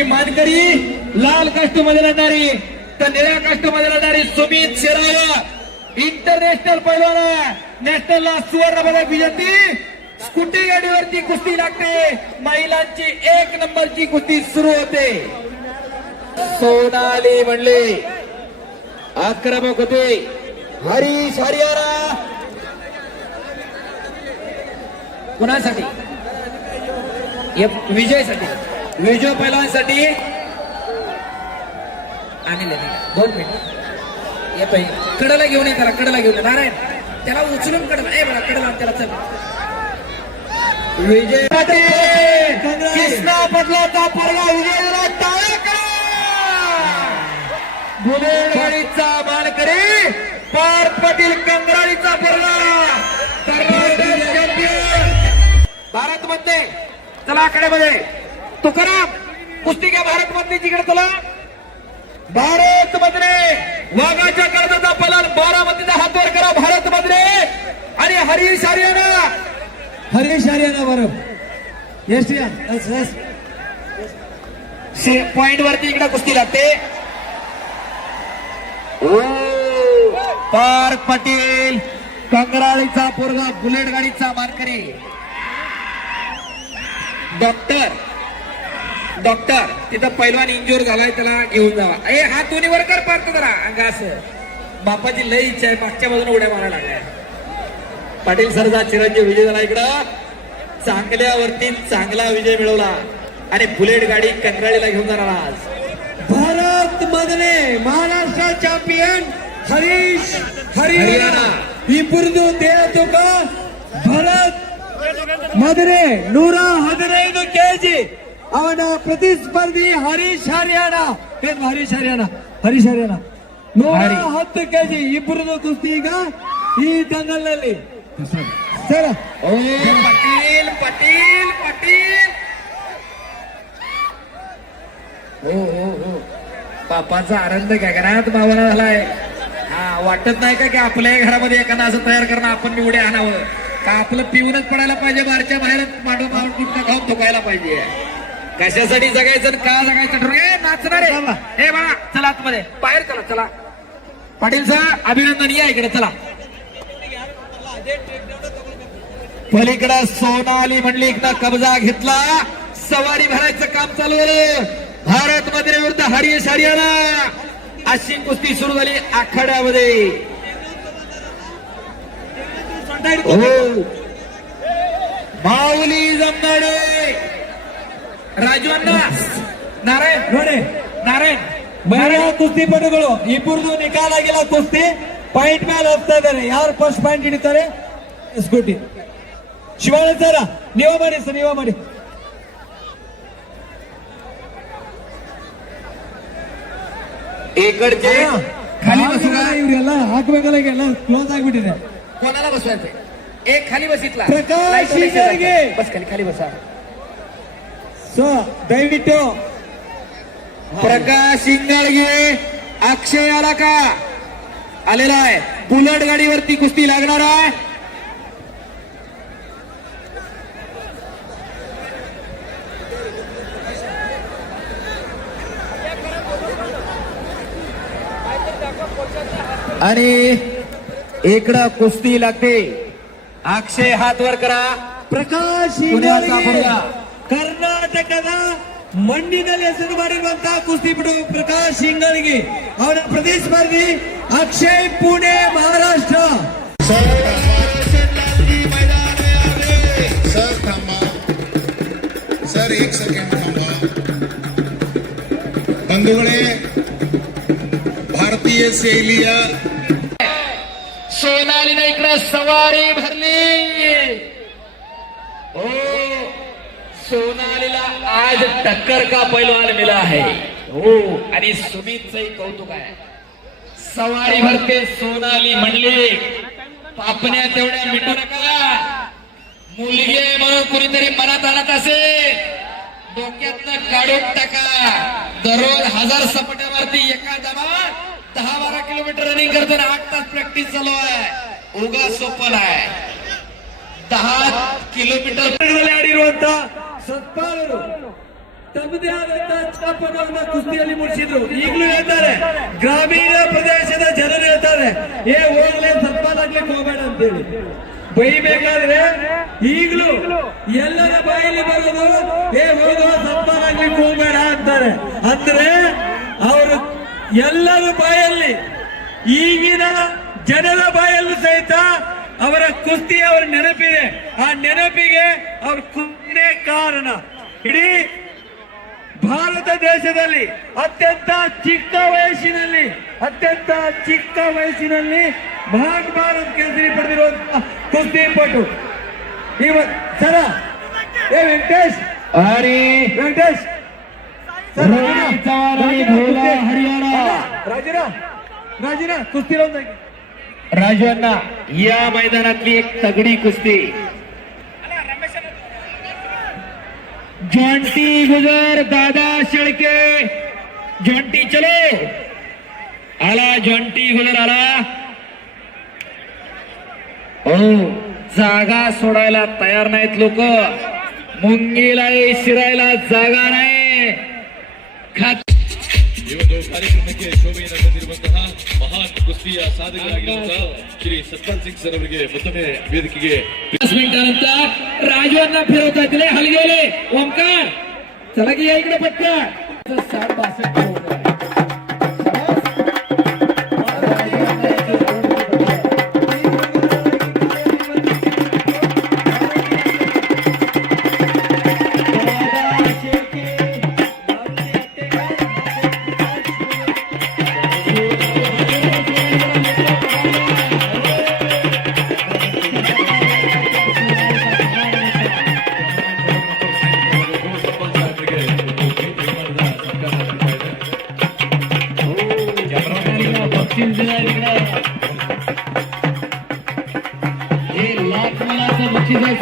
ची मानकरी लाल काष्ट मध्ये लढणारी तर निळ्या काष्ट मध्ये लढणारी सुमित शेराव इंटरनॅशनल पैलवान नॅशनलला सुवर्ण पदक विजेती स्कूटी गाडीवरती कुस्ती लागते महिलांची 1 नंबरची कुस्ती सुरू होते सोनाली म्हणले आक्रमक होते हरीश हरियाणा कुणासाठी विजयसाठी विजय पैलवानसाठी आणले 2 मिनिट येतोय कडला घेऊन ये त्याला कडला घेऊन नारायण त्याला उचलून कडला ए बघा कडला त्याला चल विजय कृष्णा बदलाचा पोरगा विजयला टाळ्या करा बुलेवाडीचा मानकरी पार्थ पाटील कंगराळीचा पोरगा कर्नाटक चॅम्पियन भारत मध्ये चला आकड्यामध्ये तुकाराम कुस्ती घ्या भारत मध्ये जिकडे चला भारत मध्ये वाघाच्या कर्जाचा पलाल 12 मध्ये हात वर करा भारत मध्ये आणि हरीश हरियाणा बरोबर यस पॉइंट वरती इकडे कुस्ती लागते पार्थ पाटील कंगराळीचा पोरगा बुलेट गाडीचा मानकरी डॉक्टर तिथं पैलवान इंजुर झालाय त्याला घेऊन जावा ए हात दोन्ही वर कर पार्थ जरा अंगा असं बापाची लई इच्छा आहे मागच्या बाजूने उड्या मारायला लागल्या पाटील सरचा चिरंजीव विजय झाला इकडं चांगल्यावरती चांगला विजय मिळवला आणि बुलेट गाडी कंगराळीला घेऊन जाणार आज भारत मधले महाराष्ट्र चॅम्पियन हरीश हरियाणा ही पुरदू दे तो का भारत मधले 115 ಕೆಜಿ ಅವನ ಪ್ರತಿಸ್ಪರ್ಧಿ ಹರೀಶ್ ಹರಿಯಾಣಾ ಹರೀಶ್ ಹರಿಯಾಣಾ 110 ಕೆಜಿ ಇಬ್ಬರದು ಕುಸ್ತಿ ಈಗ ಈ ದಂಗಲ್ನಲ್ಲಿ ಸರ್ ओ पाटील पाटील पाटील हो पापाचा आनंद घरात मावळा झालाय हा वाटत नाही का की आपल्या घरामध्ये एखादा असं तयार करणं आपण निवडे आणावं का आपलं पिऊनच पडायला पाहिजे बारच्या बाहेर मांडू मांडून कुठं खाऊन थोकायला पाहिजे कशासाठी जगायचं का जगायचं ठरवलं नाचणार आहे हे बाळा चला आतमध्ये बाहेर चला चला पाटील साहेब अभिनंदन या इकडे चला पलीकडे सोनाली मंडलिकनं कब्जा घेतला सवारी भरायचं काम चालू आहे भारत मध्ये विरुद्ध हरीश हरियाणा अशी कुस्ती सुरू झाली आखाड्यामध्ये माऊली जमनाडे राजू अण्णा नारायण ಮಹಿಳಾ ಕುಸ್ತಿಪಟುಗಳು ಇಬ್ಬರದು ನಿಕಾಲ ಆಗಿಲ್ಲ ಕುಸ್ತಿ ಪಾಯಿಂಟ್ ಮೇಲೆ ಹೋಗ್ತಾ ಇದ್ದಾರೆ ಯಾರು ಫಸ್ಟ್ ಪಾಯಿಂಟ್ ಹಿಡಿತಾರೆ ಸ್ಕೂಟಿ ಶಿವಾನಂದ ಸರ ನೀವ ಮಾಡಿ इकडचे खाली बसू का ಇವರೆಲ್ಲ ಹಾಕ್ಬೇಕಲ್ಲ ಈಗೆಲ್ಲ ಕ್ಲೋಸ್ ಆಗ್ಬಿಟ್ಟಿದೆ कोणाला बसवायचं एक खाली बसितला प्रकाश शिंगाळगे बस खाली बसा ಸೊ ದಯವಿಟ್ಟು प्रकाश शिंगाळगे अक्षय आला का आलेला आहे बुलेट गाडीवरती कुस्ती लागणार आहे आणि इकडं कुस्ती लागते अक्षय हात वर करा ಪ್ರಕಾಶ್ ಶಿಂಗಾಳ್ಗೆ ಕರ್ನಾಟಕದ ಮಣ್ಣಿನಲ್ಲಿ ಹೆಸರು ಮಾಡಿರುವಂತಹ ಕುಸ್ತಿಪಟು ಪ್ರಕಾಶ್ ಶಿಂಗಾಳ್ಗೆ ಅವರ ಪ್ರತಿಸ್ಪರ್ಧಿ ಅಕ್ಷಯ್ ಪುಣೆ ಮಹಾರಾಷ್ಟ್ರ सर थांबा सर 1 सेकंड थांबा बंधुगणे भारतीय शैलिया सोनालीने इकडे सवारी भरली हो सोनालीला आज टक्कर का पैलवान मिला है हो आणि सुमितचंही कौतुक आहे सवारी भरते सोनाली म्हणली पापण्या तेवढ्या मिटू नका मुलगी आहे म्हणून कुणीतरी मनात आणत असेल डोक्यातनं काढून टाका दररोज 1000 सपाट्यावरती एका जमात 10-12 किलोमीटर रनिंग करताना 8 तास प्रॅक्टिस चालू आहे उगा सोपं आहे 10 किलोमीटर ಆಡಿರುವಂತ ಸತ್ಪಾಲರು ತಮ್ಮದೇ ಆದಂತಹ ಛಾಪನವನ್ನ ಕುಸ್ತಿಯಲ್ಲಿ ಮೂಡಿಸಿದ್ರು. ಈಗಲೂ ಹೇಳ್ತಾರೆ, ಗ್ರಾಮೀಣ ಪ್ರದೇಶದ ಜನರು ಹೇಳ್ತಾರೆ, ಹೋಗ್ಲೇ ಸತ್ಪಾಲಾಗ್ಲಿಕ್ಕೆ ಹೋಗಬೇಡ ಅಂತೇಳಿ ಬೈಬೇಕಾದ್ರೆ ಈಗಲೂ ಎಲ್ಲರ ಬಾಯಲ್ಲಿ ಬರೋದು ಹೋಗೋ ಸತ್ಪಾಲಾಗ್ಲಿಕ್ಕೆ ಹೋಗಬೇಡ ಅಂತಾರೆ. ಅಂದ್ರೆ ಅವರು ಎಲ್ಲರ ಬಾಯಲ್ಲಿ, ಈಗಿನ ಜನರ ಬಾಯಲ್ಲೂ ಸಹಿತ ಅವರ ಕುಸ್ತಿ ಅವರ ನೆನಪಿದೆ. ಆ ನೆನಪಿಗೆ ಅವ್ರ ಕುಸ್ತಿನೇ ಕಾರಣ. ಇಡೀ ಭಾರತ ದೇಶದಲ್ಲಿ ಅತ್ಯಂತ ಚಿಕ್ಕ ವಯಸ್ಸಿನಲ್ಲಿ ಮಹಾನ್ ಭಾರತ ಕೇಸರಿ ಪಡೆದಿರುವಂತಹ ಕುಸ್ತಿಪಟು ಸರ ವೆಂಕಟೇಶ್ ವೆಂಕಟೇಶ್ राजीरा कुस्ती लावून जाईल. राजूंना या मैदानातली एक तगडी कुस्ती. जॉन्टी गुजर दादा शेळके, जॉन्टी चलो आला, जॉन्टी गुजर आला. हो, जागा सोडायला तयार नाहीत लोक. मुंगीला शिरायला जागा नाही. ಈ ಒಂದು ಕಾರ್ಯಕ್ರಮಕ್ಕೆ ಶೋಭೆಯನ್ನು ತಂದಿರುವಂತಹ ಮಹಾನ್ ಕುಸ್ತಿಯ ಸಾಧಕರಾಗಿರುವಂತಹ ಶ್ರೀ ಸತ್ಪಾಲ್ ಸಿಂಗ್ ಸರ್ ಅವರಿಗೆ ಮತ್ತೊಮ್ಮೆ ವೇದಿಕೆಗೆ नंतर राजूंना फिरवता येतील. हलगेले ओंकार, चला की या इकडे पटकन. 60-62 हे लाख मुलाचं बक्षीस आहे.